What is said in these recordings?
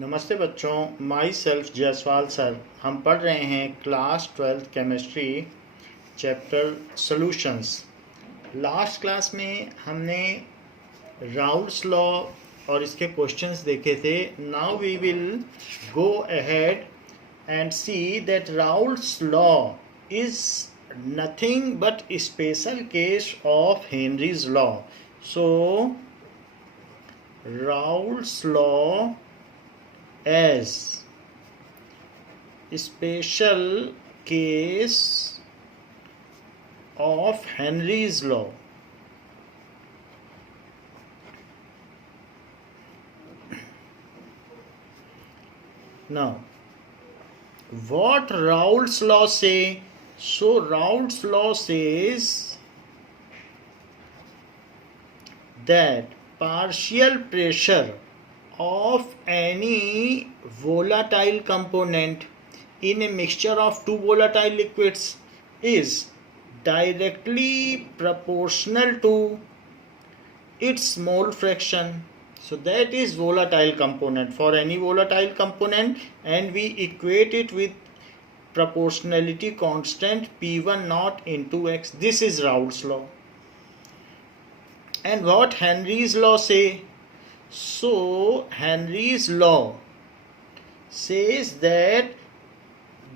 नमस्ते बच्चों, my self Jaiswal sir. हम पढ़ रहे हैं class 12th chemistry chapter solutions. Last class में हमने राउल्स लॉ और इसके क्वेश्चंस देखे थे। Now we will go ahead and see that Raoult's law is nothing but special case of Henry's law. So Raoult's law as special case of Henry's law. Now, what Raoult's law say? So Raoult's law says that partial pressure of any volatile component in a mixture of two volatile liquids is directly proportional to its mole fraction. So that is volatile component. For any volatile component, and we equate it with proportionality constant P1 naught into X. This is Raoult's law. And what Henry's law say? So Henry's law says that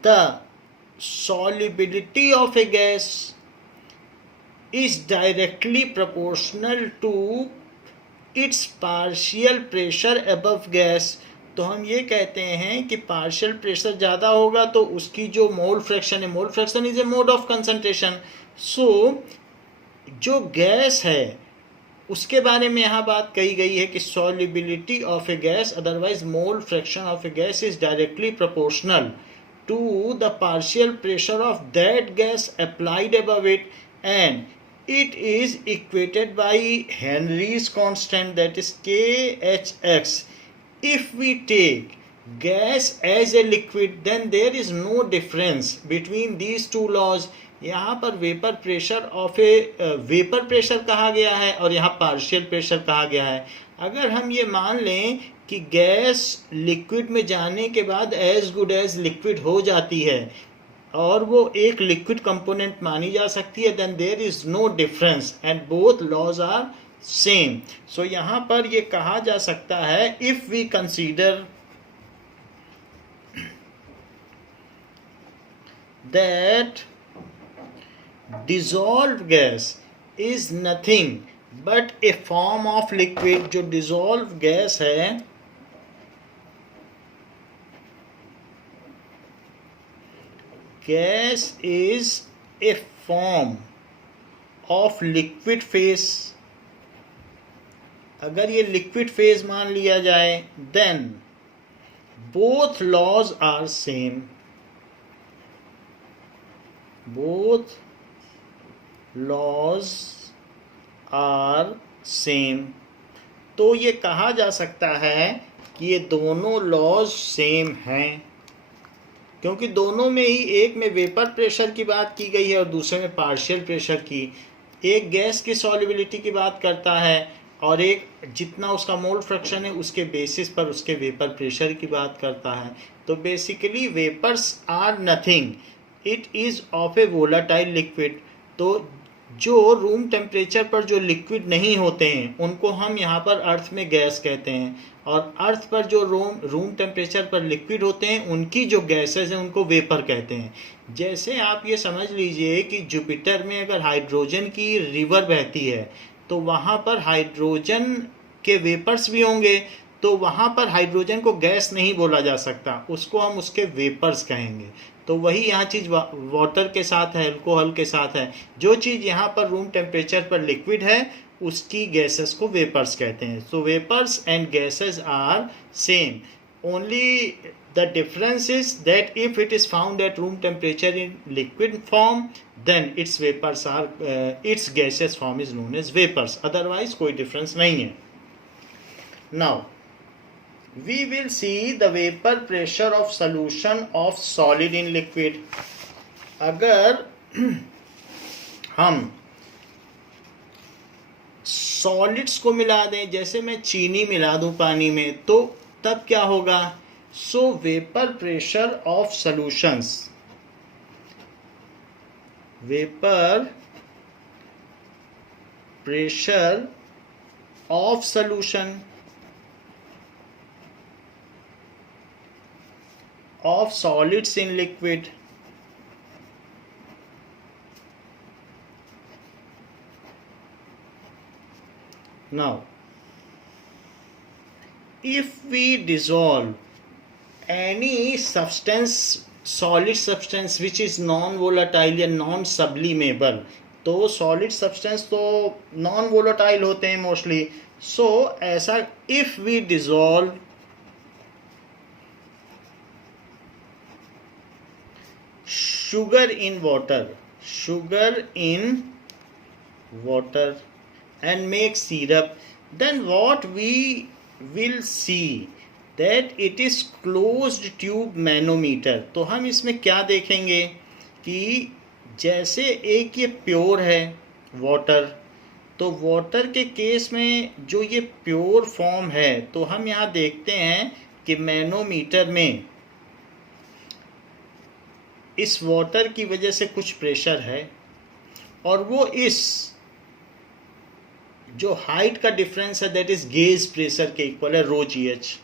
the solubility of a gas is directly proportional to its partial pressure above gas. तो हम ये कहते हैं कि partial pressure ज़्यादा होगा तो उसकी जो मोल फ्रैक्शन है, mole fraction is a mode of concentration. So जो गैस है उसके बारे में यहाँ बात कही गई है कि solubility of a gas, otherwise mole fraction of a gas is directly proportional to the partial pressure of that gas applied above it, and it is equated by Henry's constant, that is KHX. If we take gas as a liquid, then there is no difference between these two laws. यहाँ पर vapour pressure of A vapour pressure कहा गया है और यहाँ partial pressure कहा गया है। अगर हम ये मान लें कि गैस लिक्विड में जाने के बाद एज गुड एज लिक्विड हो जाती है और वो एक लिक्विड कंपोनेंट मानी जा सकती है, then there is no difference and both laws are same. So यहाँ पर ये कहा जा सकता है, if we consider that dissolved gas is nothing but a form of liquid. जो dissolved gas है gas is a form of liquid phase. अगर ये liquid phase मान लिया जाए then both laws are same. Both laws are same. तो ये कहा जा सकता है कि ये दोनों लॉज सेम हैं, क्योंकि दोनों में ही, एक में वेपर प्रेशर की बात की गई है और दूसरे में पार्शियल प्रेशर की। एक गैस की सॉल्युबिलिटी की बात करता है और एक जितना उसका मोल फ्रैक्शन है उसके बेसिस पर उसके वेपर प्रेशर की बात करता है। तो basically vapours are nothing, it is of a volatile liquid. तो जो रूम टेम्परेचर पर जो लिक्विड नहीं होते हैं उनको हम यहाँ पर अर्थ में गैस कहते हैं, और अर्थ पर जो रूम टेम्परेचर पर लिक्विड होते हैं उनकी जो गैसेस हैं उनको वेपर कहते हैं। जैसे आप ये समझ लीजिए कि जुपिटर में अगर हाइड्रोजन की रिवर बहती है तो वहाँ पर हाइड्रोजन के वेपर्स भी होंगे, तो वहाँ पर हाइड्रोजन को गैस नहीं बोला जा सकता, उसको हम उसके वेपर्स कहेंगे। तो वही यहाँ चीज़ वाटर के साथ है, अल्कोहल के साथ है। जो चीज़ यहाँ पर रूम टेम्परेचर पर लिक्विड है उसकी गैसेस को वेपर्स कहते हैं। So vapours and gases are same, only the difference is that if it is found at room temperature in liquid form then its vapours are its gases form is known as vapours, otherwise कोई डिफरेंस नहीं है। Now we will see the vapor pressure of solution of solid in liquid. अगर हम solids को मिला दें, जैसे मैं चीनी मिला दूं पानी में, तो तब क्या होगा? सो vapour pressure of solutions, vapour pressure of solution of solids in liquid now if we dissolve any substance, solid substance which is non volatile या non sublimable, तो solid substance तो non volatile होते हैं मोस्टली, सो ऐसा if we dissolve sugar in water and make syrup, then what we will see that it is closed tube manometer. तो हम इसमें क्या देखेंगे कि जैसे एक ये प्योर है वाटर, तो वाटर के केस में जो ये प्योर फॉर्म है, तो हम यहाँ देखते हैं कि मैनोमीटर में इस वाटर की वजह से कुछ प्रेशर है, और वो इस जो हाइट का डिफरेंस है दैट इज गेज प्रेशर के इक्वल है रो जी एच।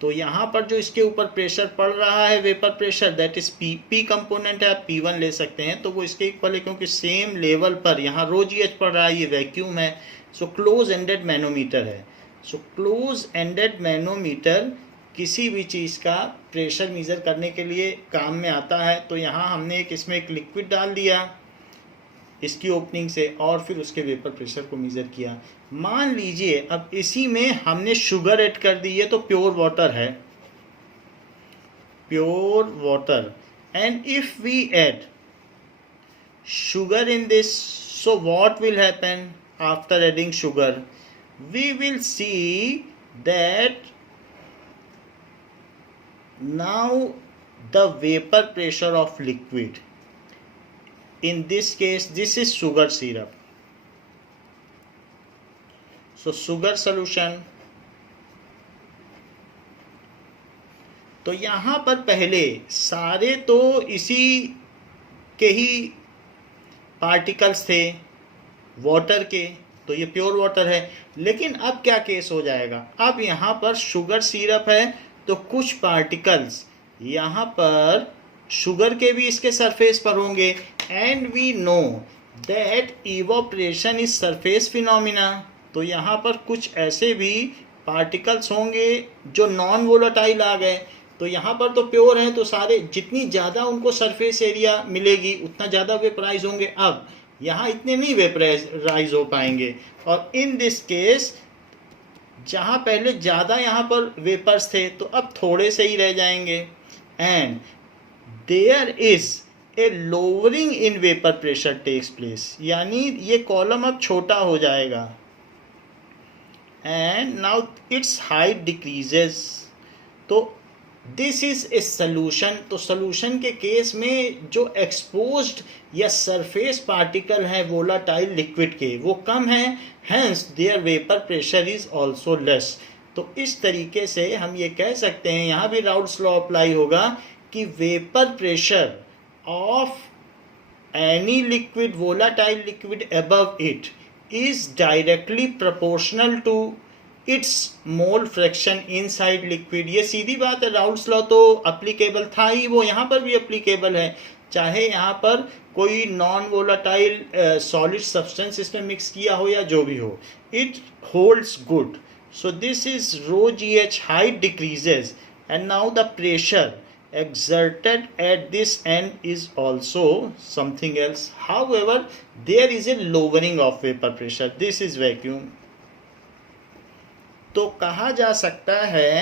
तो यहाँ पर जो इसके ऊपर प्रेशर पड़ रहा है vapour pressure that is P, P component है, आप P1 ले सकते हैं, तो वो इसके इक्वल है क्योंकि सेम लेवल पर यहाँ रो जी एच पड़ रहा है, ये वैक्यूम है। सो क्लोज एंडेड मैनोमीटर है। सो क्लोज एंडेड मैनोमीटर किसी भी चीज़ का प्रेशर मेज़र करने के लिए काम में आता है। तो यहाँ हमने इसमें एक लिक्विड डाल दिया इसकी ओपनिंग से, और फिर उसके वेपर प्रेशर को मेज़र किया। मान लीजिए अब इसी में हमने शुगर ऐड कर दी है, तो प्योर वाटर है, pure water, and if we add sugar in this, so what will happen after adding sugar? We will see that now the vapor pressure of liquid, in this case this is sugar syrup, so sugar solution। तो यहाँ पर पहले सारे तो इसी के ही particles थे water के, तो ये प्योर वाटर है। लेकिन अब क्या केस हो जाएगा? अब यहाँ पर शुगर सिरप है, तो कुछ पार्टिकल्स यहाँ पर शुगर के भी इसके सरफेस पर होंगे, and we know that evaporation is surface phenomena. तो यहाँ पर कुछ ऐसे भी पार्टिकल्स होंगे जो नॉन वोलेटाइल आ गए, तो यहाँ पर तो प्योर हैं, तो सारे जितनी ज़्यादा उनको सरफेस एरिया मिलेगी उतना ज़्यादा वेपराइज होंगे। अब यहाँ इतने नहीं वेपराइज हो पाएंगे, और इन दिस केस जहाँ पहले ज़्यादा यहाँ पर वेपर्स थे तो अब थोड़े से ही रह जाएंगे, and there is a lowering in vapour pressure takes place, यानी ये कॉलम अब छोटा हो जाएगा, and now its height decreases. तो दिस इज ए सॉल्यूशन। तो सॉल्यूशन के केस में जो एक्सपोज्ड या सरफेस पार्टिकल हैं वोलाटाइल लिक्विड के वो कम हैं, hence their vapour pressure is also less. तो इस तरीके से हम ये कह सकते हैं, यहाँ भी राउल्ट्स लॉ अप्लाई होगा कि vapour pressure of any liquid, volatile liquid above it is directly proportional to its mole fraction inside liquid. ये सीधी बात है, राउल्ट्स लॉ तो अप्लीकेबल था ही, वो यहाँ पर भी अप्लीकेबल है, चाहे यहाँ पर कोई नॉन वोलाटाइल सॉलिड सब्सटेंस इसमें मिक्स किया हो या जो भी हो, it holds good. So this is rho G H, height decreases, and now the pressure exerted at this end is also something else. However, there is a lowering of vapor pressure. This is vacuum. तो कहा जा सकता है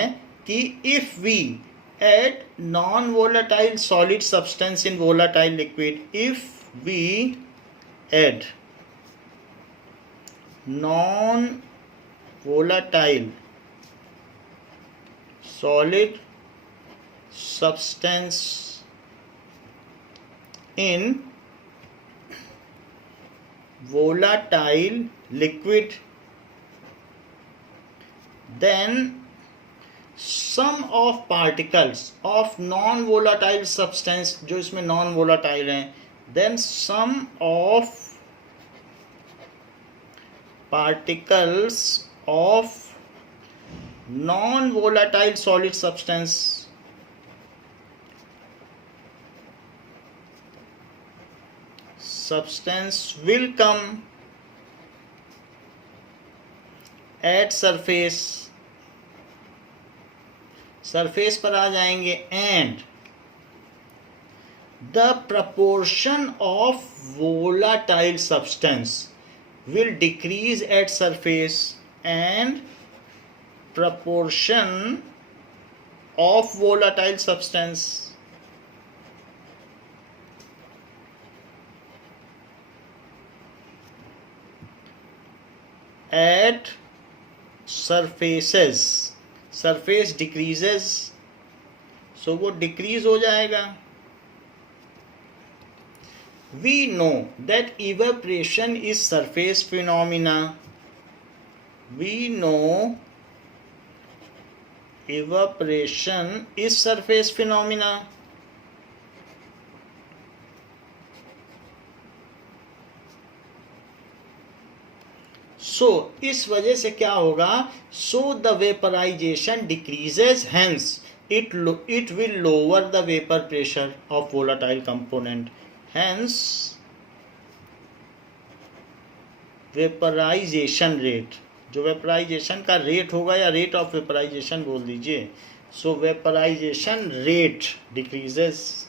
कि if we add non-volatile solid substance in volatile liquid, if we add non-volatile solid substance in volatile liquid, then some of particles of non volatile substance, जो इसमें non volatile हैं, then some of particles of non-volatile solid substance will come at surface पर आ जाएंगे, and the proportion of volatile substance will decrease at surface and proportion of volatile substance at surfaces, surface decreases, so वो decrease हो जाएगा. We know that evaporation is surface phenomena. We know evaporation is surface phenomena. So इस वजह से क्या होगा? So the vaporization decreases, hence it will lower the vapor pressure of volatile component. Hence vaporisation rate, जो vaporisation का rate होगा या rate of vaporisation बोल दीजिए, so vaporisation rate decreases.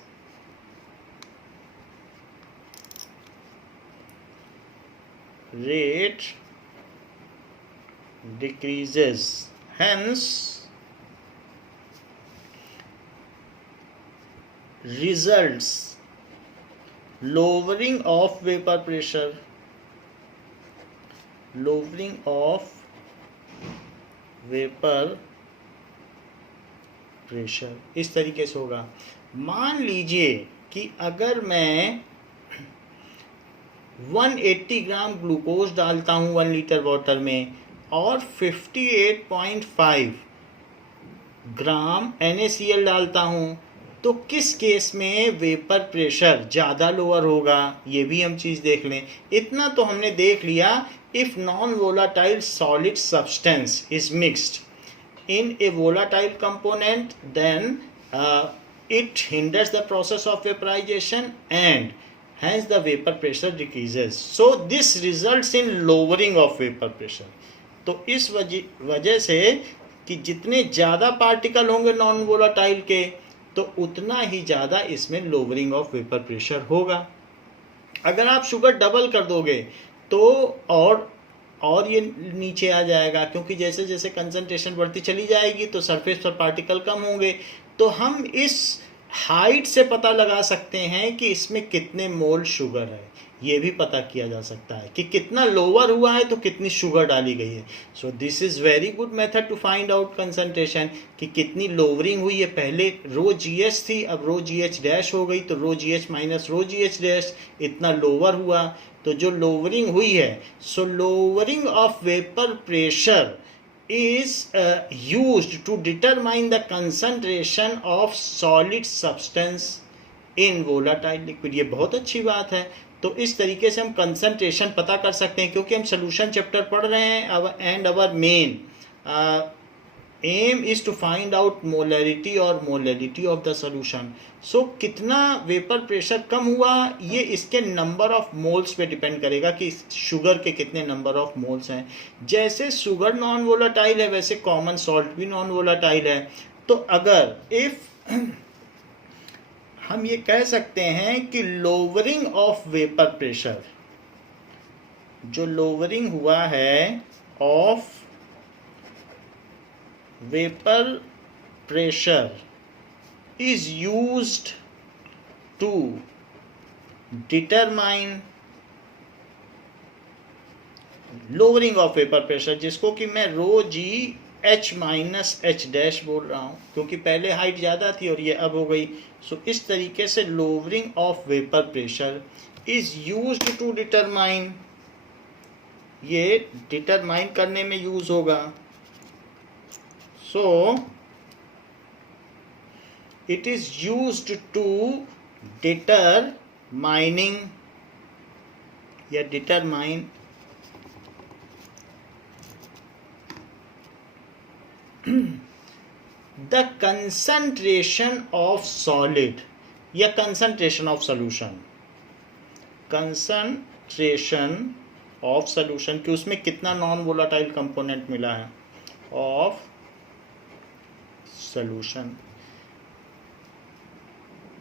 Rate decreases, hence results lowering of vapor pressure, lowering of vapor pressure. इस तरीके से होगा. मान लीजिए कि अगर मैं 180 ग्राम ग्लूकोज डालता हूँ 1 लीटर वाटर में और 58.5 ग्राम NaCl डालता हूँ, तो किस केस में वेपर प्रेशर ज़्यादा लोअर होगा, ये भी हम चीज़ देख लें. इतना तो हमने देख लिया. If non volatile solid substance is mixed in a volatile component, then it hinders the process of vaporization and hence the vapor pressure decreases. So this results in lowering of vapor pressure. तो इस वजह से कि जितने ज़्यादा particle होंगे non volatile के, तो उतना ही ज़्यादा इसमें लोवरिंग ऑफ वेपर प्रेशर होगा. अगर आप शुगर डबल कर दोगे तो और ये नीचे आ जाएगा, क्योंकि जैसे जैसे कंसंट्रेशन बढ़ती चली जाएगी तो सरफेस पर पार्टिकल कम होंगे. तो हम इस हाइट से पता लगा सकते हैं कि इसमें कितने मोल शुगर है, ये भी पता किया जा सकता है कि कितना लोअर हुआ है तो कितनी शुगर डाली गई है. So this is very good method to find out concentration, कि कितनी लोवरिंग हुई है. पहले रो GH थी, अब रो GH डैश हो गई, तो rho GH minus rho GH dash इतना लोअर हुआ. तो जो लोवरिंग हुई है, so lowering of vapour pressure is used to determine the concentration of solid substance in volatile liquid. ये बहुत अच्छी बात है. तो इस तरीके से हम कंसंट्रेशन पता कर सकते हैं, क्योंकि हम सोल्यूशन चैप्टर पढ़ रहे हैं and our main aim is to find out molarity और molarity of the solution. So कितना वेपर प्रेशर कम हुआ, ये इसके नंबर ऑफ मोल्स पे डिपेंड करेगा कि शुगर के कितने नंबर ऑफ मोल्स हैं. जैसे शुगर नॉन वोलाटाइल है, वैसे कॉमन सॉल्ट भी नॉन वोलाटाइल है. तो अगर इफ़ हम ये कह सकते हैं कि लोवरिंग ऑफ वेपर प्रेशर, जो लोवरिंग हुआ है of vapour pressure is used to determine lowering of vapor pressure, जिसको कि मैं रो GH माइनस H डैश बोल रहा हूँ, क्योंकि पहले हाइट ज़्यादा थी और ये अब हो गई. सो इस तरीके से lowering of vapor pressure is used to determine, ये डिटरमाइन करने में यूज़ होगा. सो It is used to determining या determine the concentration of solid या concentration of solution. concentration of solution कि उसमें कितना नॉन वोलाटाइल कंपोनेंट मिला है of solution.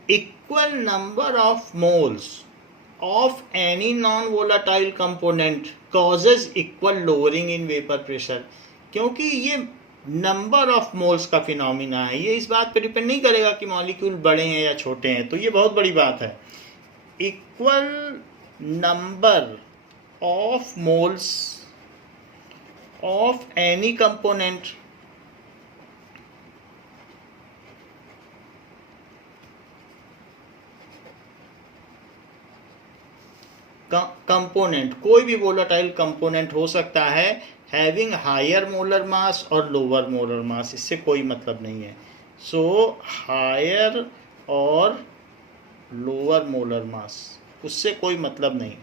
Equal number of moles of any non-volatile component causes equal lowering in vapor pressure. क्योंकि ये number of moles का phenomena है, ये इस बात पे डिपेंड नहीं करेगा कि मॉलिक्यूल बड़े हैं या छोटे हैं, तो ये बहुत बड़ी बात है. Equal number of moles of any component component कोई भी वोलेटाइल कंपोनेंट हो सकता है हैविंग हायर मोलर मास और लोअर मोलर मास, इससे कोई मतलब नहीं है. सो हायर और लोअर मोलर मास उससे कोई मतलब नहीं,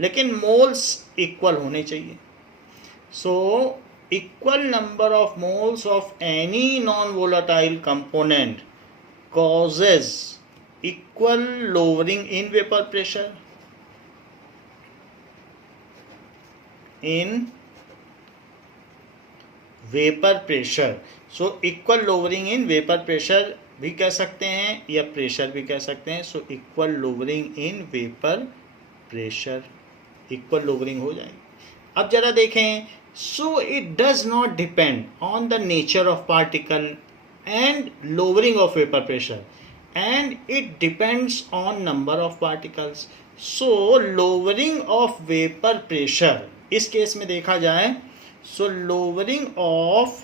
लेकिन मोल्स इक्वल होने चाहिए. So equal number of moles of any non volatile component causes equal lowering in vapour pressure. in vapor pressure. So equal lowering in vapor pressure भी कह सकते हैं या प्रेशर भी कह सकते हैं. So equal lowering in vapour pressure, equal lowering हो जाएगी. अब जरा देखें. So it does not depend on the nature of particle and lowering of vapour pressure, and it depends on number of particles. So lowering of vapour pressure इस case में देखा जाए, so lowering of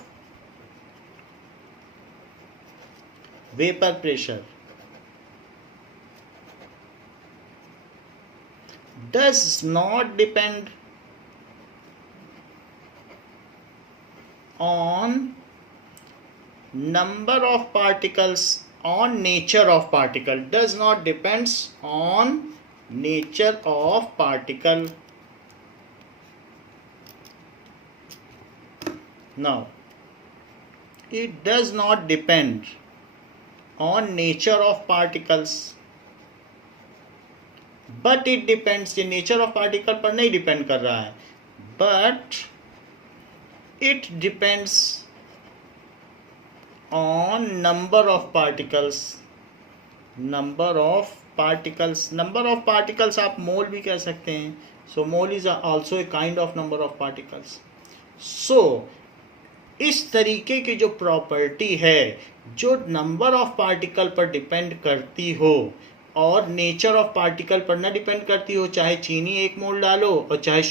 vapour pressure does not depend on number of particles, on nature of particle. Does not depends on nature of particle. Now, it does not depend on nature of particles, but it depends. ये nature of particle पर नहीं depend कर रहा है, but it depends on number of particles. Number of particles, number of particles आप मोल भी कह सकते हैं. So mole is also a kind of number of particles. So इस तरीके की जो प्रॉपर्टी है जो नंबर ऑफ पार्टिकल पर डिपेंड करती हो और नेचर ऑफ पार्टिकल पर ना डिपेंड करती हो, चाहे चीनी 1 मोल डालो और चाहे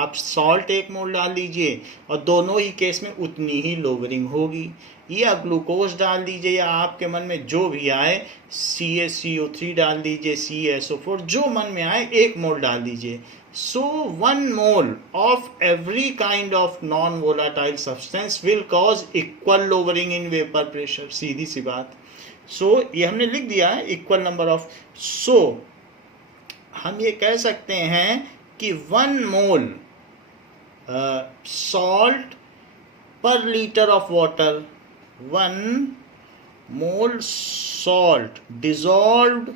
आप सॉल्ट 1 मोल डाल दीजिए, और दोनों ही केस में उतनी ही लोअरिंग होगी. या ग्लूकोज डाल दीजिए या आपके मन में जो भी आए, CaCO3 डाल दीजिए, CaSO4, जो मन में आए 1 मोल डाल दीजिए. So 1 mole of every kind of non-volatile substance will cause equal lowering in vapor pressure. सीधी सी बात. So ये हमने लिख दिया है equal number of. So हम ये कह सकते हैं कि 1 mole salt per liter of water, 1 mole salt dissolved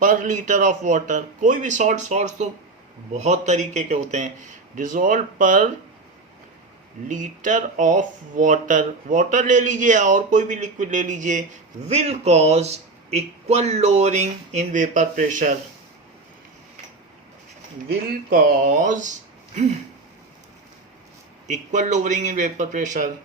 पर लीटर ऑफ वाटर. कोई भी सॉल्ट तो बहुत तरीके के होते हैं. डिजॉल्व पर लीटर ऑफ वाटर ले लीजिए और कोई भी लिक्विड ले लीजिए, will cause equal lowering in vapour pressure. Will cause equal lowering in vapour pressure.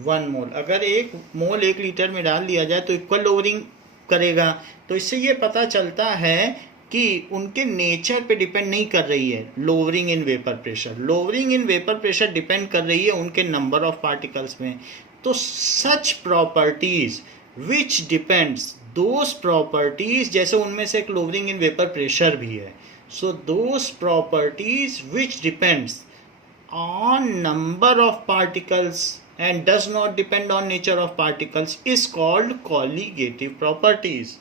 One mole, अगर 1 मोल 1 लीटर में डाल दिया जाए तो इक्वल लोअरिंग करेगा. तो इससे ये पता चलता है कि उनके नेचर पे डिपेंड नहीं कर रही है lowering in vapour pressure. Lowering in vapour pressure depend कर रही है उनके नंबर ऑफ पार्टिकल्स में। तो such properties which depends those properties, जैसे उनमें से एक लोअरिंग इन वेपर प्रेशर भी है, so those properties which depends on number of particles and does not depend on nature of particles is called colligative properties.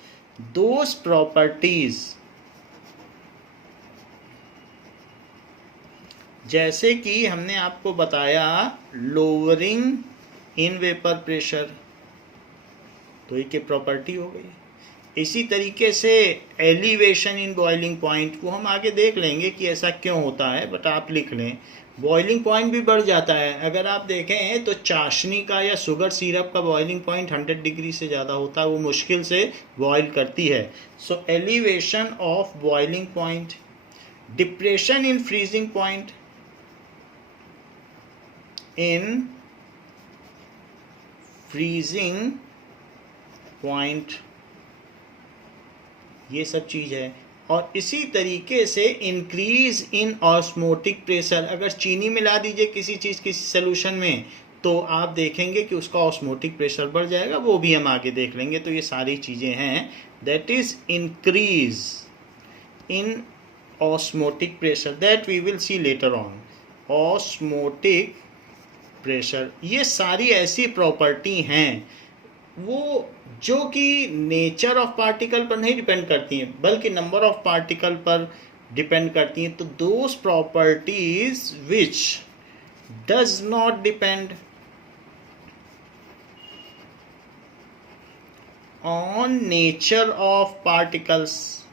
Those properties, जैसे कि हमने आपको बताया लोअरिंग इन वेपर प्रेशर, तो ये property हो गई। इसी तरीके से एलिवेशन इन बॉइलिंग पॉइंट, वो हम आगे देख लेंगे कि ऐसा क्यों होता है, बट आप लिख लें बॉइलिंग पॉइंट भी बढ़ जाता है। अगर आप देखें तो चाशनी का या शुगर सिरप का बॉइलिंग पॉइंट 100 डिग्री से ज़्यादा होता है, वो मुश्किल से बॉइल करती है। So elevation of boiling point, depression in freezing point, in freezing point, ये सब चीज़ है। और इसी तरीके से इंक्रीज इन ऑस्मोटिक प्रेशर, अगर चीनी मिला दीजिए किसी चीज़ किसी सोल्यूशन में तो आप देखेंगे कि उसका ऑस्मोटिक प्रेशर बढ़ जाएगा, वो भी हम आगे देख लेंगे। तो ये सारी चीज़ें हैं, that is increase in osmotic pressure, that we will see later on. Osmotic pressure, ये सारी ऐसी प्रॉपर्टी हैं वो जो कि नेचर ऑफ पार्टिकल पर नहीं डिपेंड करती हैं बल्कि नंबर ऑफ पार्टिकल पर डिपेंड करती हैं। तो those properties which does not depend on nature of particles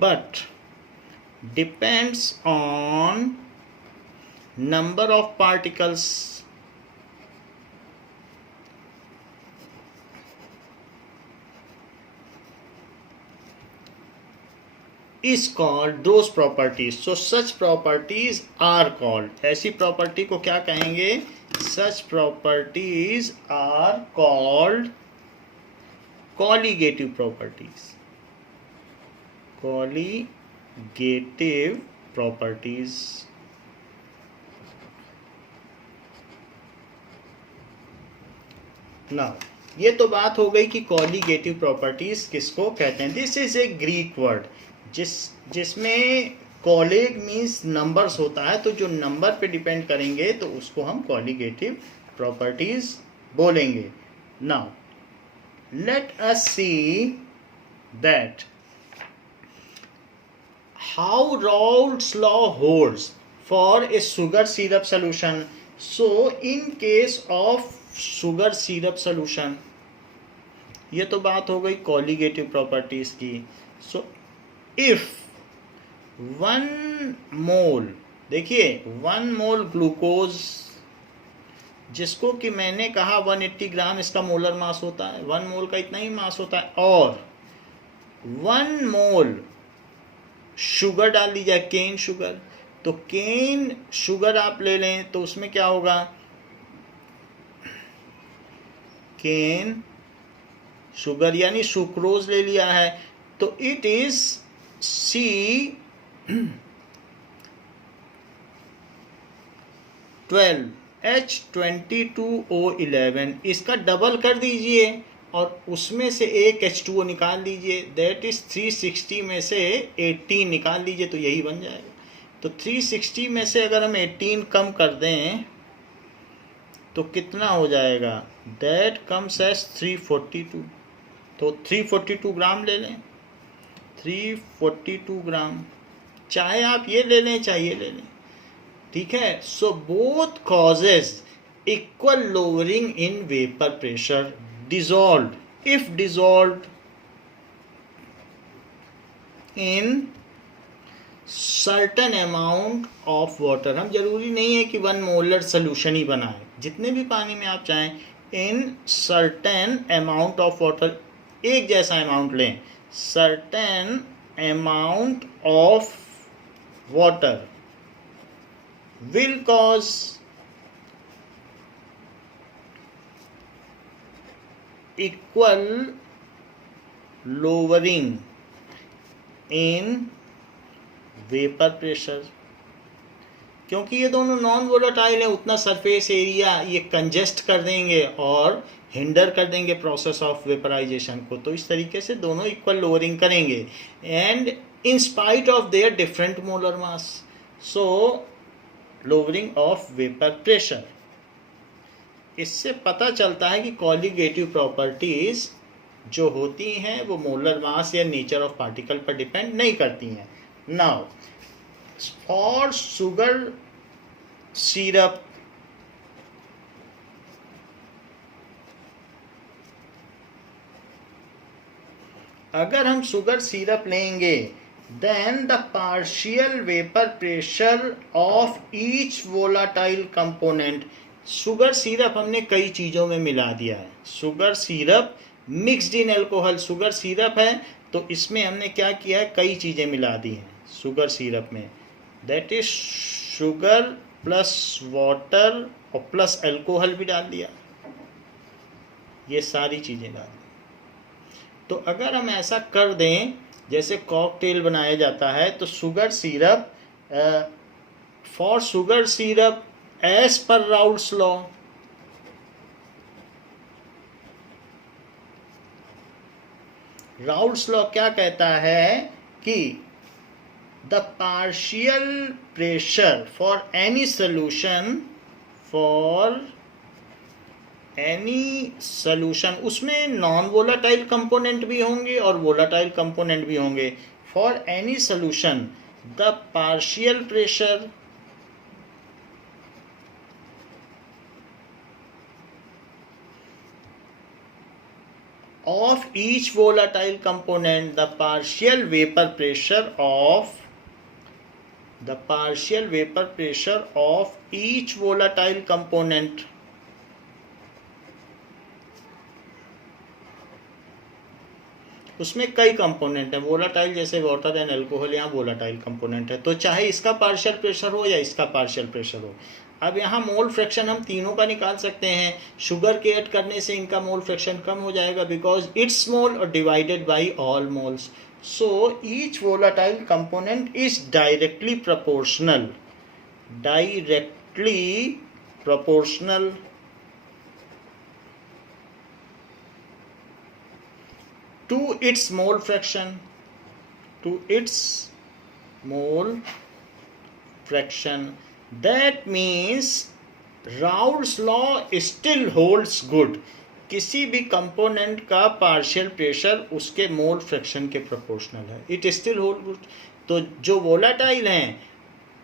but depends on number of particles is called those properties. So such properties are called, ऐसी प्रॉपर्टी को क्या कहेंगे? Such properties are called colligative properties. Colligative properties. Now, ये तो बात हो गई कि कॉलीगेटिव प्रॉपर्टीज किसको कहते हैं। This is A Greek word जिसमें कॉलेग मीन्स नंबर्स होता है, तो जो नंबर पे डिपेंड करेंगे तो उसको हम कॉलीगेटिव प्रॉपर्टीज बोलेंगे। Now let us see that how Raoult's law holds for a sugar syrup solution. So in case of sugar syrup solution, ये तो बात हो गई colligative properties की। So if 1 mole, देखिए 1 mole ग्लूकोज, जिसको कि मैंने कहा 180 ग्राम इसका मोलर मास होता है, 1 मोल का इतना ही मास होता है, और 1 मोल शुगर डाल दी जाए, केन शुगर, तो केन शुगर आप ले लें तो उसमें क्या होगा, केन शुगर यानी सुक्रोज ले लिया है, तो इट इज C12H22O11, इसका डबल कर दीजिए और उसमें से एक H2O निकाल दीजिए, दैट इज 360 में से 18 निकाल दीजिए, तो यही बन जाएगा। तो 360 में से अगर हम 18 कम कर दें तो कितना हो जाएगा, दैट कम्स एज 342। तो 342 ग्राम ले लें, 342 ग्राम, चाहे आप ये ले लें चाहे ये ले लें, ठीक है। So both causes equal lowering in vapour pressure, dissolved, if dissolved in certain amount of water, हम जरूरी नहीं है कि 1 मोलर सोल्यूशन ही बनाए, जितने भी पानी में आप चाहें, in certain amount of water, एक जैसा अमाउंट लें, certain amount of water will cause equal lowering in vapour pressure. क्योंकि ये दोनों नॉन वोलेटाइल है, उतना सरफेस एरिया ये कंजेस्ट कर देंगे और हिंडर कर देंगे प्रोसेस ऑफ वेपराइजेशन को। तो इस तरीके से दोनों इक्वल लोअरिंग करेंगे and in spite of their different molar mass, so lowering of vapour pressure. इससे पता चलता है कि कॉलिगेटिव प्रॉपर्टीज जो होती हैं वो मोलर मास या नेचर ऑफ पार्टिकल पर डिपेंड नहीं करती हैं। नाउ फॉर शुगर सिरप, अगर हम शुगर सिरप लेंगे then the partial vapour pressure of each volatile component. Sugar syrup हमने कई चीज़ों में मिला दिया है। Sugar syrup mixed in alcohol sugar syrup है, तो इसमें हमने क्या किया है, कई चीज़ें मिला दी हैं शुगर सिरप में। That is sugar plus water और प्लस अल्कोहल भी डाल दिया, ये सारी चीज़ें डाल दी। तो अगर हम ऐसा कर दें जैसे कॉकटेल बनाया जाता है, तो sugar syrup for sugar syrup as per Raoult's law, Raoult's law क्या कहता है कि the partial pressure for any solution, for any solution, उसमें नॉन वोलाटाइल कंपोनेंट भी होंगे और वोलाटाइल कंपोनेंट भी होंगे। For any solution the partial pressure of each volatile component, the partial vapor pressure of each volatile component उसमें कई component है volatile, जैसे वाटर एंड अल्कोहल यहाँ वोलाटाइल कंपोनेंट है, तो चाहे इसका पार्शियल प्रेशर हो या इसका पार्शियल प्रेशर हो। अब यहाँ मोल फ्रैक्शन हम तीनों का निकाल सकते हैं। शुगर के ऐड करने से इनका मोल फ्रैक्शन कम हो जाएगा बिकॉज इट्स मोल और divided by all moles. So each volatile component is directly proportional to its mole fraction, that means Raoult's law still holds good। किसी भी कंपोनेंट का पार्शियल प्रेशर उसके मोल फ्रैक्शन के proportional है, it still hold good. तो जो volatile हैं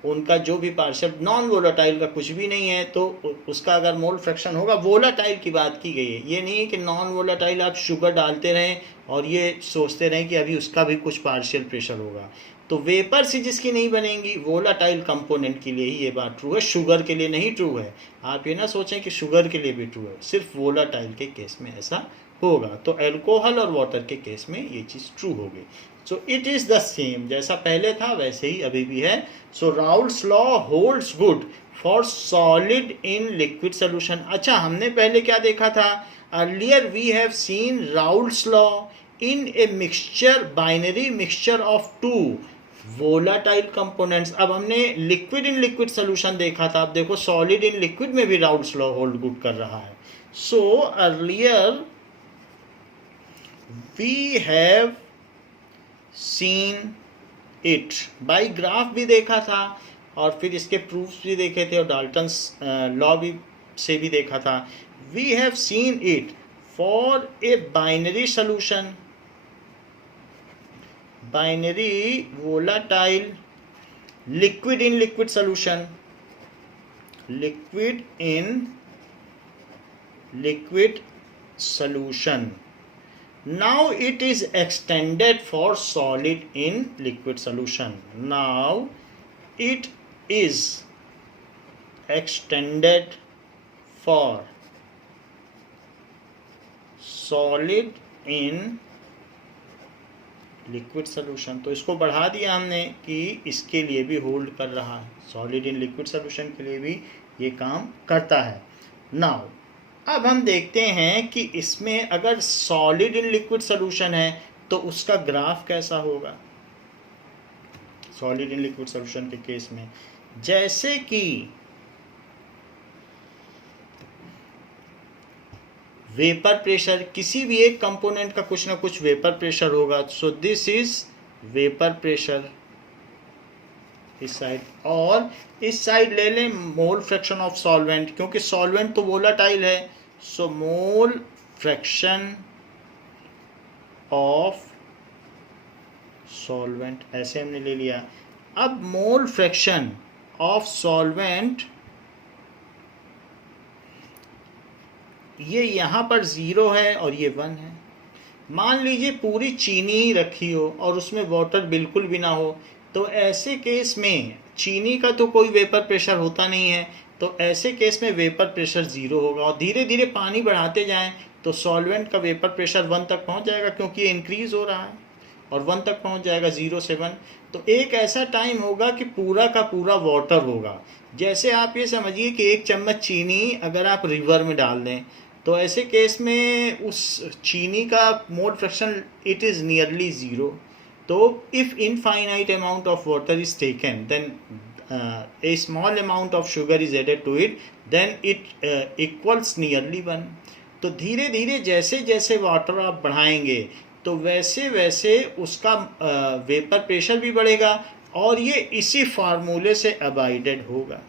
उनका जो भी पार्शियल, नॉन वोलाटाइल का कुछ भी नहीं है, तो उसका अगर मोल फ्रैक्शन होगा, वोलाटाइल की बात की गई है, ये नहीं है कि नॉन वोलाटाइल आप शुगर डालते रहें और ये सोचते रहें कि अभी उसका भी कुछ पार्शियल प्रेशर होगा। तो वेपर से जिसकी नहीं बनेंगी, वोलाटाइल कंपोनेंट के लिए ही ये बात ट्रू है, शुगर के लिए नहीं ट्रू है। आप ये ना सोचें कि शुगर के लिए भी ट्रू है, सिर्फ वोलाटाइल के केस में ऐसा होगा। तो अल्कोहल और वाटर के केस में ये चीज़ ट्रू होगी। So it is the same, जैसा पहले था वैसे ही अभी भी है। So Raoult's law holds good for solid in liquid solution. अच्छा, हमने पहले क्या देखा था, earlier we have seen Raoult's law in a mixture, binary mixture of two volatile components. अब हमने लिक्विड इन लिक्विड सोल्यूशन देखा था, अब देखो सॉलिड इन लिक्विड में भी राउल्ट्स लॉ होल्ड गुड कर रहा है। So earlier we have seen it, by graph भी देखा था और फिर इसके प्रूफ्स भी देखे थे और डाल्टन्स लॉ भी से भी देखा था। We have seen it for a binary solution, binary volatile liquid in liquid solution, liquid in liquid solution. Now it is extended for solid in liquid solution. Now it is extended for solid in liquid solution. तो इसको बढ़ा दिया हमने कि इसके लिए भी hold कर रहा है, सॉलिड इन लिक्विड सोल्यूशन के लिए भी ये काम करता है। नाउ अब हम देखते हैं कि इसमें अगर सॉलिड इन लिक्विड सोल्यूशन है तो उसका ग्राफ कैसा होगा सॉलिड इन लिक्विड सॉल्यूशन के केस में। जैसे कि वेपर प्रेशर, किसी भी एक कंपोनेंट का कुछ ना कुछ वेपर प्रेशर होगा, सो दिस इज वेपर प्रेशर इस साइड, और इस साइड ले लें मोल फ्रैक्शन ऑफ सॉल्वेंट, क्योंकि सॉल्वेंट तो वोलाटाइल है, सो मोल फ्रैक्शन ऑफ सॉल्वेंट ऐसे हमने ले लिया। अब मोल फ्रैक्शन ऑफ सॉल्वेंट, ये यहाँ पर 0 है और ये 1 है। मान लीजिए पूरी चीनी रखी हो और उसमें वाटर बिल्कुल भी ना हो, तो ऐसे केस में चीनी का तो कोई वेपर प्रेशर होता नहीं है, तो ऐसे केस में वेपर प्रेशर 0 होगा, और धीरे धीरे पानी बढ़ाते जाएं तो सॉल्वेंट का वेपर प्रेशर 1 तक पहुंच जाएगा, क्योंकि ये इंक्रीज हो रहा है और 1 तक पहुंच जाएगा, 0 से 1। तो एक ऐसा टाइम होगा कि पूरा का पूरा वाटर होगा। जैसे आप ये समझिए कि 1 चम्मच चीनी अगर आप रिवर में डाल दें, तो ऐसे केस में उस चीनी का mole fraction it is nearly 0। तो if infinite amount of water is taken, then a small amount of sugar is added to it, then it equals nearly 1। तो धीरे धीरे जैसे जैसे वाटर आप बढ़ाएंगे तो वैसे वैसे उसका वेपर प्रेशर भी बढ़ेगा, और ये इसी फार्मूले से अबाइडेड होगा।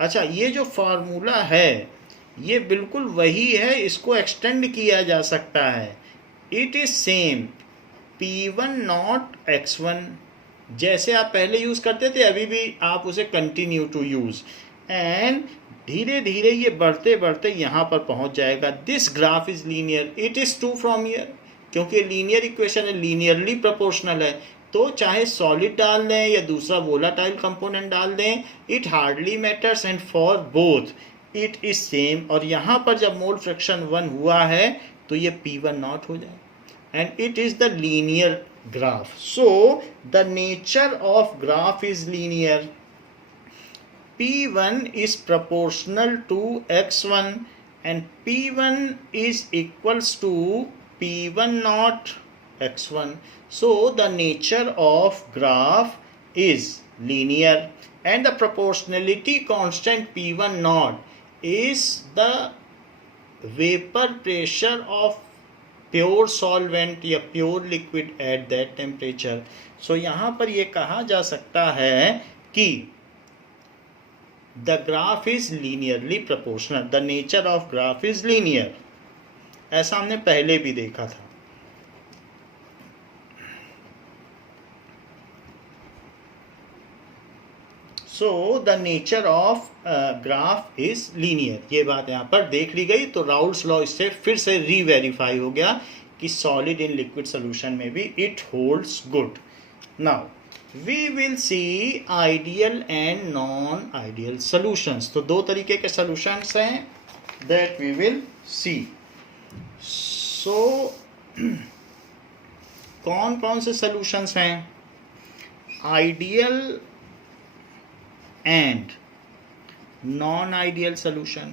अच्छा, ये जो फार्मूला है ये बिल्कुल वही है, इसको एक्सटेंड किया जा सकता है। It is same P1 not x1, जैसे आप पहले यूज करते थे अभी भी आप उसे कंटिन्यू टू यूज, एंड धीरे धीरे ये बढ़ते बढ़ते यहाँ पर पहुँच जाएगा। This graph is linear, it is true from here, क्योंकि लीनियर इक्वेशन है, लीनियरली प्रोपोर्शनल है, तो चाहे सॉलिड डाल दें या दूसरा वोलाटाइल कंपोनेंट डाल दें, it hardly matters, and for both it is same. और यहाँ पर जब मोल फ्रैक्शन 1 हुआ है तो ये P1 नॉट हो जाए, and it is the linear graph. So the nature of graph is linear. P1 is proportional to x1 and P1 is equals to P1 not x1. So the nature of graph is linear, and the proportionality constant P1 not is the vapor pressure of pure solvent या pure liquid at that temperature. So यहाँ पर ये कहा जा सकता है कि the graph is linearly proportional, the nature of graph is linear. ऐसा हमने पहले भी देखा था। So the nature of graph is linear, ये बात यहाँ पर देख ली गई। तो राउल्स लॉ इससे फिर से रीवेरीफाई हो गया कि सॉलिड इन लिक्विड सोल्यूशन में भी it holds good. Now we will see ideal and non ideal solutions. तो 2 तरीके के सोल्यूशंस हैं that we will see. So कौन कौन से सोल्यूशंस हैं? Ideal and non-ideal solution.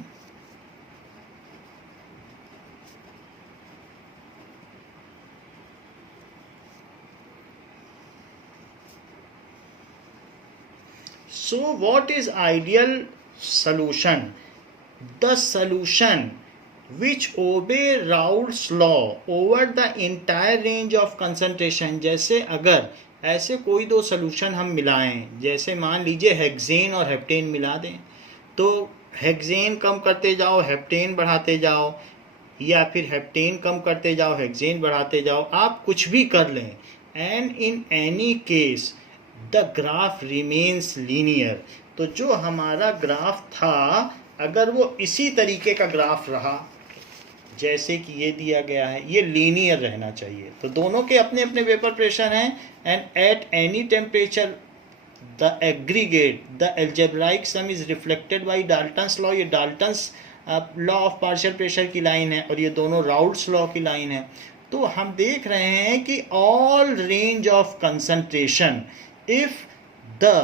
So what is ideal solution? The solution which obey Raoult's law over the entire range of concentration. जैसे अगर ऐसे कोई 2 सोल्यूशन हम मिलाएं, जैसे मान लीजिए हेक्सेन और हेप्टेन मिला दें, तो हेक्सेन कम करते जाओ हेप्टेन बढ़ाते जाओ, या फिर हेप्टेन कम करते जाओ हेक्सेन बढ़ाते जाओ, आप कुछ भी कर लें, and in any case the graph remains linear. तो जो हमारा ग्राफ था अगर वो इसी तरीके का ग्राफ रहा जैसे कि ये दिया गया है, ये लीनियर रहना चाहिए। तो दोनों के अपने अपने वेपर प्रेशर हैं, and at any temperature the aggregate the algebraic sum is reflected by Dalton's law. ये Dalton's law of partial pressure की लाइन है और ये दोनों राउल्ट्स लॉ की लाइन है। तो हम देख रहे हैं कि all range of concentration if the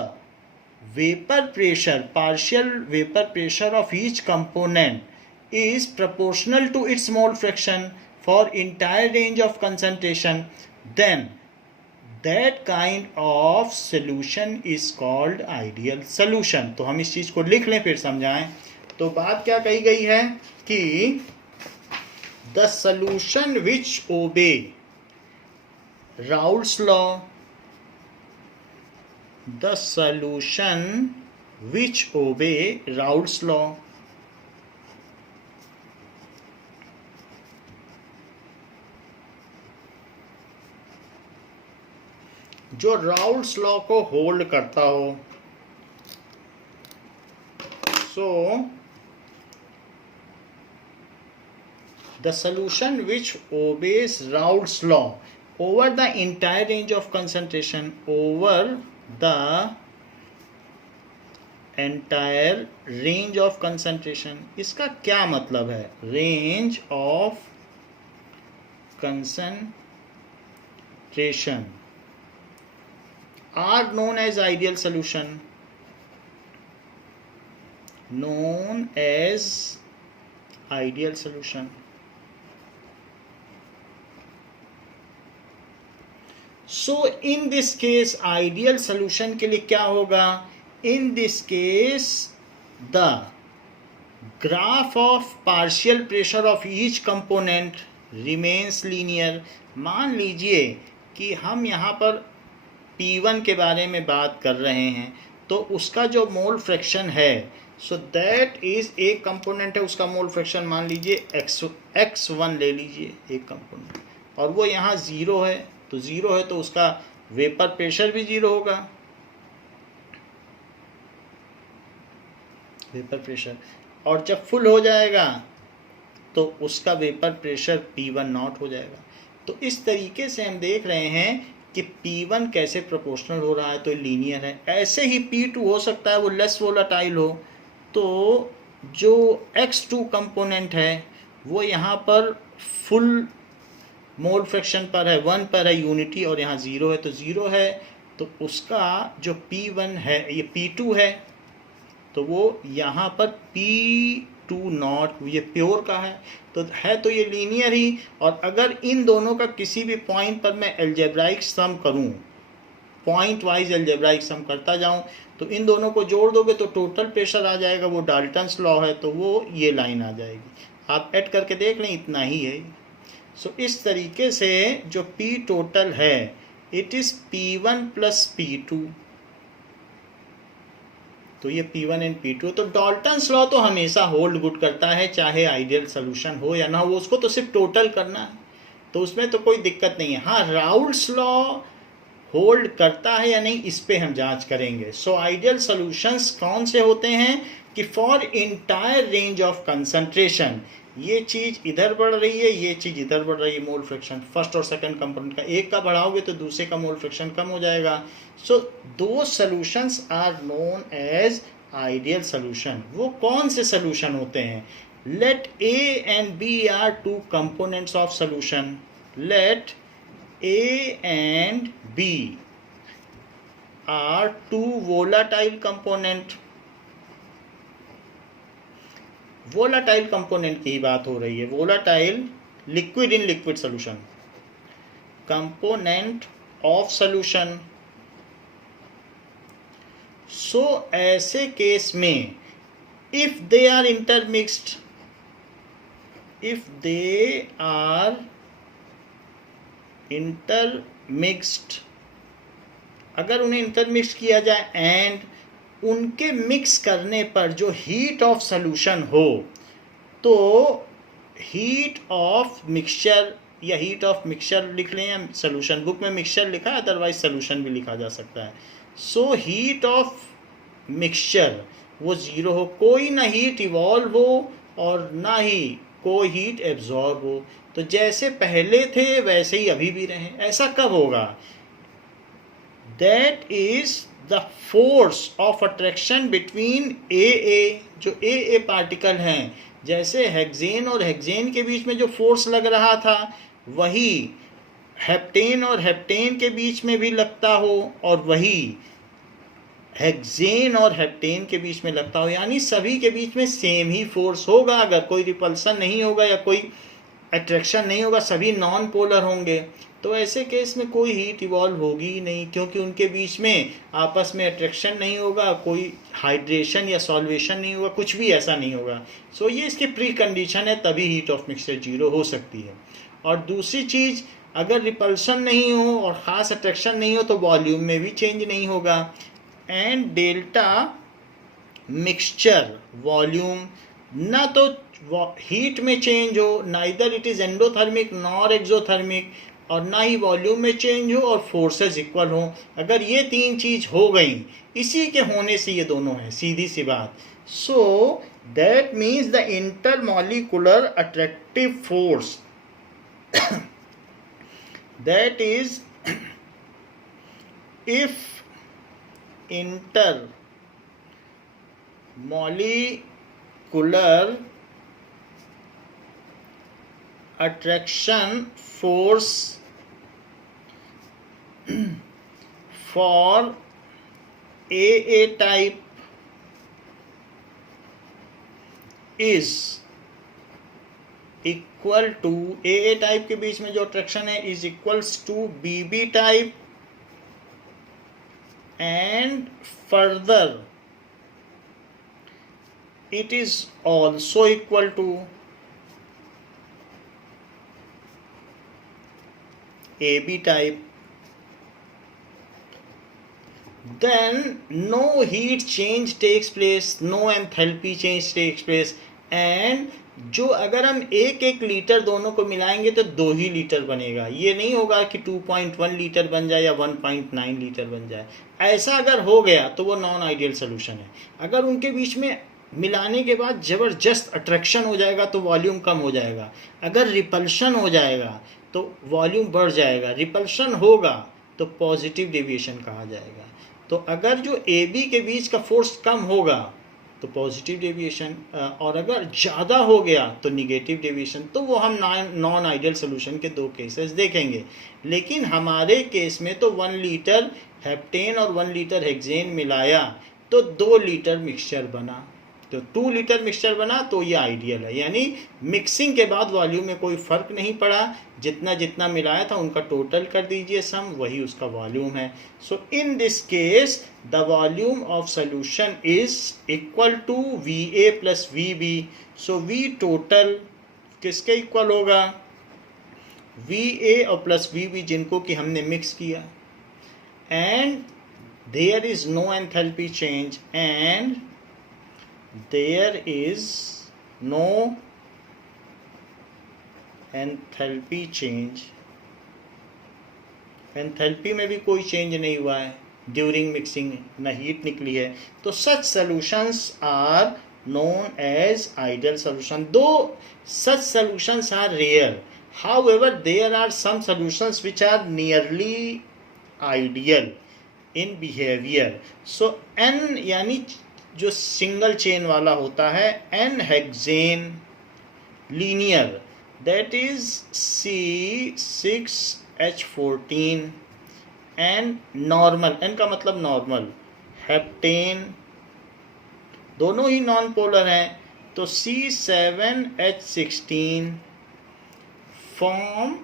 vapour pressure, partial vapour pressure of each component is proportional to its mole fraction. for entire range of concentration, then that kind of solution is called ideal solution. तो हम इस चीज को लिख लें फिर समझाएं. तो बात क्या कही गई है कि the solution which obey Raoult's law, the solution which obey Raoult's law, जो राउल्ट्स लॉ को होल्ड करता हो. So the solution which obeys Raoult's law over the entire range of concentration, over the entire range of concentration. इसका क्या मतलब है? Range of concentration are known as ideal solution, known as ideal solution. So in this case ideal solution के लिए क्या होगा? In this case the graph of partial pressure of each component remains linear. मान लीजिए कि हम यहाँ पर P1 के बारे में बात कर रहे हैं, तो उसका जो मोल फ्रैक्शन है, सो दैट इज एक कंपोनेंट है, उसका मोल फ्रैक्शन मान लीजिए x1 ले लीजिए एक कंपोनेंट, और वो यहाँ ज़ीरो है. तो ज़ीरो है तो उसका वेपर प्रेशर भी ज़ीरो होगा, वेपर प्रेशर. और जब फुल हो जाएगा तो उसका वेपर प्रेशर P1 नॉट हो जाएगा. तो इस तरीके से हम देख रहे हैं कि P1 कैसे प्रोपोर्शनल हो रहा है, तो लीनियर है. ऐसे ही P2 हो सकता है वो लेस वोलाटाइल हो, तो जो x2 कंपोनेंट है वो यहाँ पर फुल मोल फ्रैक्शन पर है, 1 पर है यूनिटी, और यहाँ ज़ीरो है. तो ज़ीरो है तो उसका जो P1 है, ये P2 है, तो वो यहाँ पर P2 नॉट, ये प्योर का है, तो ये लीनियर ही. और अगर इन दोनों का किसी भी पॉइंट पर मैं एल्जेब्राइक सम करूं, पॉइंट वाइज एल्जेब्राइक सम करता जाऊं, तो इन दोनों को जोड़ दोगे तो टोटल प्रेशर आ जाएगा. वो डाल्टन्स लॉ है, तो वो ये लाइन आ जाएगी. आप ऐड करके देख लें, इतना ही है. सो इस तरीके से जो P टोटल है, it is P1 plus P2. तो ये P1 एंड P2. तो डाल्टन्स लॉ तो हमेशा होल्ड गुड करता है, चाहे आइडियल सोल्यूशन हो या ना हो, उसको तो सिर्फ टोटल करना है, तो उसमें तो कोई दिक्कत नहीं है. हाँ, राउल्ट्स लॉ होल्ड करता है या नहीं, इस पे हम जांच करेंगे. सो आइडियल सोल्यूशंस कौन से होते हैं कि for entire range of concentration, ये चीज़ इधर बढ़ रही है, ये चीज़ इधर बढ़ रही है, मोल फ्रैक्शन फर्स्ट और सेकंड कंपोनेंट का, एक का बढ़ाओगे तो दूसरे का मोल फ्रैक्शन कम हो जाएगा. सो दो solutions are known as ideal solution. वो कौन से सॉल्यूशन होते हैं? Let A and B are two components of solution. Let A and B are two volatile component. Volatile component की ही बात हो रही है. Volatile liquid in liquid solution, component of solution. So ऐसे केस में if they are intermixed, if they are intermixed, अगर उन्हें इंटरमिक्स किया जाए एंड उनके मिक्स करने पर जो हीट ऑफ सॉल्यूशन हो, तो हीट ऑफ मिक्सचर या हीट ऑफ मिक्सचर लिख लें, या सॉल्यूशन बुक में मिक्सचर लिखा है, अदरवाइज सॉल्यूशन भी लिखा जा सकता है. सो हीट ऑफ मिक्सचर वो ज़ीरो हो, कोई ना हीट इवॉल्व हो और ना ही कोई हीट एब्जॉर्ब हो, तो जैसे पहले थे वैसे ही अभी भी रहें. ऐसा कब होगा? That is the force of attraction between AA, जो AA पार्टिकल हैं, जैसे हेक्सेन और हेक्सेन के बीच में जो फोर्स लग रहा था, वही हेप्टेन और हेप्टेन के बीच में भी लगता हो, और वही हेक्सेन और हेप्टेन के बीच में लगता हो. यानी सभी के बीच में सेम ही फोर्स होगा. अगर कोई रिपल्सन नहीं होगा या कोई अट्रैक्शन नहीं होगा, सभी नॉन पोलर होंगे, तो ऐसे केस में कोई हीट इवॉल्व होगी ही नहीं, क्योंकि उनके बीच में आपस में अट्रैक्शन नहीं होगा, कोई हाइड्रेशन या सॉल्वेशन नहीं होगा, कुछ भी ऐसा नहीं होगा। सो ये इसकी प्री कंडीशन है, तभी हीट ऑफ मिक्सचर जीरो हो सकती है। और दूसरी चीज़, अगर रिपल्सन नहीं हो और ख़ास अट्रैक्शन नहीं हो तो वॉल्यूम में भी चेंज नहीं होगा। एंड डेल्टा मिक्सचर वॉल्यूम, ना तो हीट में चेंज हो, neither it is endothermic nor exothermic, और ना ही वॉल्यूम में चेंज हो, और फोर्सेस इक्वल हो। अगर ये तीन चीज हो गई, इसी के होने से ये दोनों हैं, सीधी सी बात। So that means the intermolecular attractive force, that is if intermolecular attraction force for AA type is equal to, AA type के बीच में जो अट्रैक्शन है is equals to BB type, and further it is also equal to AB type, then no heat change takes place, no enthalpy change takes place, and जो अगर हम एक एक लीटर दोनों को मिलाएंगे तो 2 ही लीटर बनेगा। ये नहीं होगा कि 2.1 लीटर बन जाए या 1.9 लीटर बन जाए। ऐसा अगर हो गया तो वो नॉन आइडियल सोल्यूशन है। अगर उनके बीच में मिलाने के बाद ज़बरदस्त अट्रैक्शन हो जाएगा तो वॉल्यूम कम हो जाएगा, अगर रिपल्शन हो जाएगा तो वॉल्यूम बढ़ जाएगा, रिपल्शन होगा तो पॉजिटिव डेविएशन कहा जाएगा। तो अगर जो ए बी के बीच का फोर्स कम होगा तो पॉजिटिव डेविएशन, और अगर ज़्यादा हो गया तो निगेटिव डेविएशन। तो वो हम नॉन आइडियल सोल्यूशन के 2 केसेस देखेंगे। लेकिन हमारे केस में तो 1 लीटर हेप्टेन और 1 लीटर हेक्सेन मिलाया तो 2 लीटर मिक्सचर बना, तो 2 लीटर मिक्सचर बना, तो ये आइडियल है। यानी मिक्सिंग के बाद वॉल्यूम में कोई फ़र्क नहीं पड़ा, जितना जितना मिलाया था उनका टोटल कर दीजिए सम, वही उसका वॉल्यूम है। So in this case the volume of solution is equal to VA plus VB। So V total किसके इक्वल होगा, VA और प्लस VB जिनको कि हमने मिक्स किया, and there is no enthalpy change, and there is no enthalpy change, enthalpy में भी कोई चेंज नहीं हुआ है ड्यूरिंग मिक्सिंग, न हीट निकली है। तो such solutions are known as ideal solution, though such solutions are rare. However, there are some solutions which are nearly ideal in behavior. So N यानी जो सिंगल चेन वाला होता है, N hexane linear, that is C6H14, and normal, N का मतलब normal, heptane, दोनों ही non polar हैं, तो C7H16 form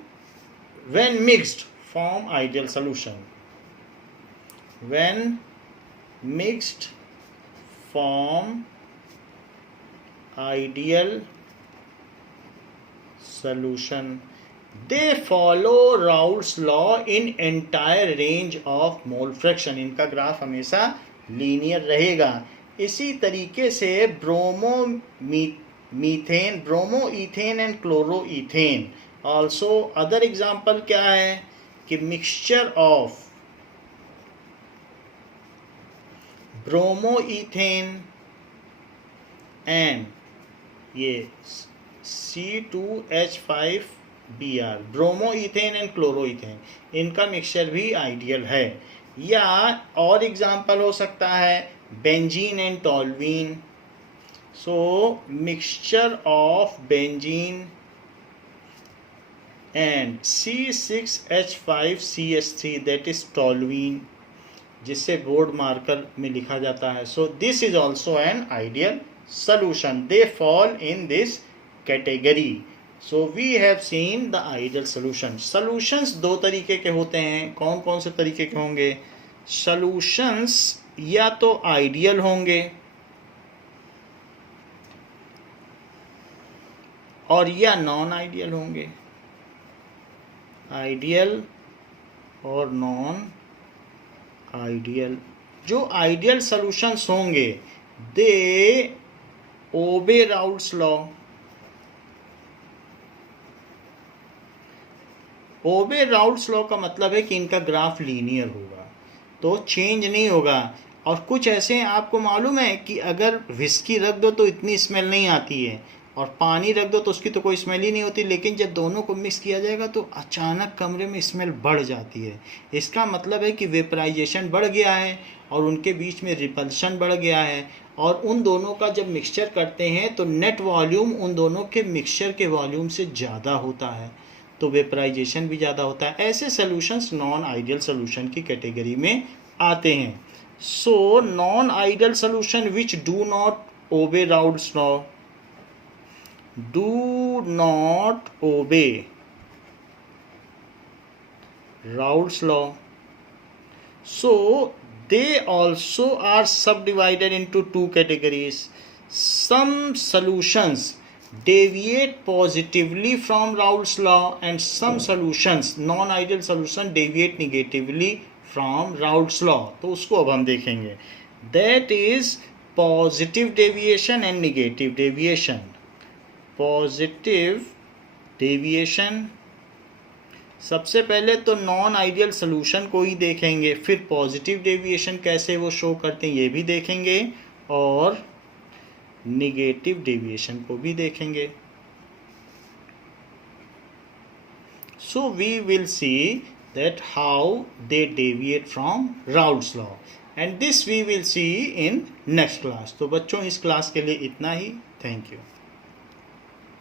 when mixed form ideal solution, when mixed form ideal solution. They follow Raoult's law in entire range of mole fraction. इनका graph हमेशा linear रहेगा। इसी तरीके से methane, bromoethane and chloroethane also. Other example क्या है कि mixture of bromoethane and ये C2H5Br, bromoethane and chloroethane, इनका मिक्सचर भी आइडियल है। या और एग्जाम्पल हो सकता है benzene and toluene. So mixture of benzene and C6H5CH3 that is toluene, जिससे बोर्ड मार्कर में लिखा जाता है। So this is also an ideal solution. They fall in this category. So we have seen the ideal solution. Solutions दो तरीके के होते हैं। कौन कौन से तरीके के होंगे? सोल्यूशंस या तो आइडियल होंगे और या नॉन आइडियल होंगे। आइडियल और नॉन आइडियल। जो आइडियल सॉल्यूशंस होंगे दे ओबे राउल्ट्स लॉ। ओबे राउल्ट्स लॉ का मतलब है कि इनका ग्राफ लीनियर होगा, तो चेंज नहीं होगा। और कुछ ऐसे हैं, आपको मालूम है कि अगर विस्की रख दो तो इतनी स्मेल नहीं आती है, और पानी रख दो तो उसकी तो कोई स्मेल ही नहीं होती, लेकिन जब दोनों को मिक्स किया जाएगा तो अचानक कमरे में स्मेल बढ़ जाती है। इसका मतलब है कि वेपराइजेशन बढ़ गया है और उनके बीच में रिपल्शन बढ़ गया है, और उन दोनों का जब मिक्सचर करते हैं तो नेट वॉल्यूम उन दोनों के मिक्सचर के वॉल्यूम से ज़्यादा होता है, तो वेपराइजेशन भी ज़्यादा होता है। ऐसे सॉल्यूशंस नॉन आइडियल सॉल्यूशन की कैटेगरी में आते हैं। So non ideal solution which do not obey Raoult's law, do not obey Raoult's law. So they also are subdivided into two categories. Some solutions deviate positively from Raoult's law and some solutions, non-ideal solution, deviate negatively from Raoult's law. तो उसको अब हम देखेंगे। That is positive deviation and negative deviation. Positive deviation, सबसे पहले तो non ideal solution को ही देखेंगे, फिर पॉजिटिव डेविएशन कैसे वो शो करते हैं ये भी देखेंगे, और निगेटिव डेविएशन को भी देखेंगे। So we will see that how they deviate from Raoult's law, and this we will see in next class. तो बच्चों इस क्लास के लिए इतना ही। Thank you.